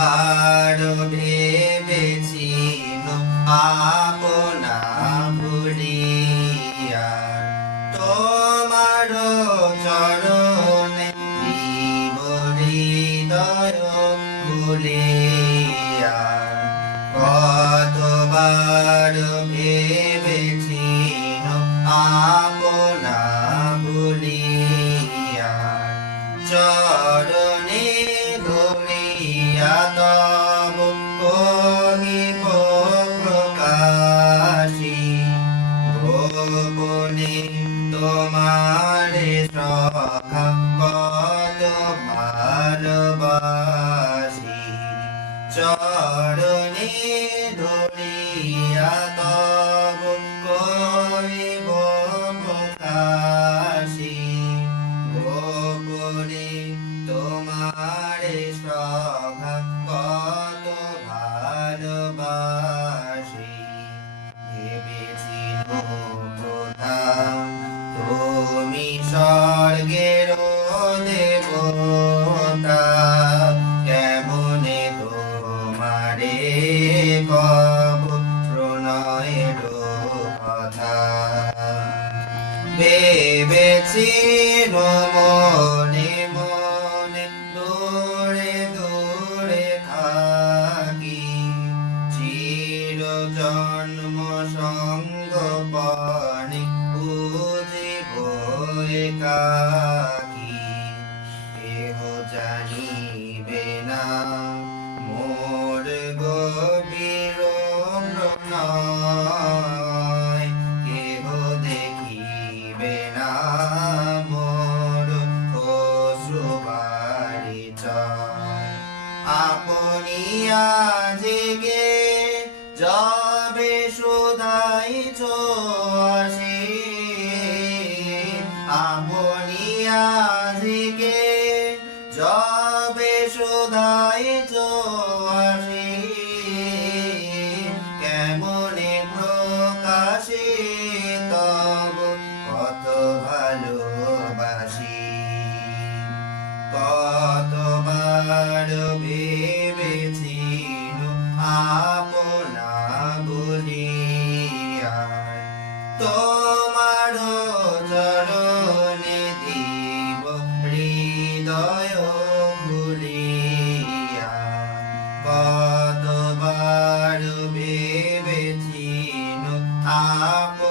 কতবার ভেবেছি আপনা ভুলিয়া। তোমার চরণে হৃদয় খুলিয়া। কতবার ভেবেছি আপনা ভুলিয়া। চরণে তোমার সখা কত ভালোবাসি। চরণে ধরিয়া দেবতা কেমনে তোমারে কব প্রণয়ের কথা ভেবেছি মনে মনে দূরে দূরে থাকি। চির জন্ম সঙ্গ পানি বুঝিব একাকি আপনি আজকে যাবে সুদাই চোষি আপনি জেগে যাবে সুদাই amor.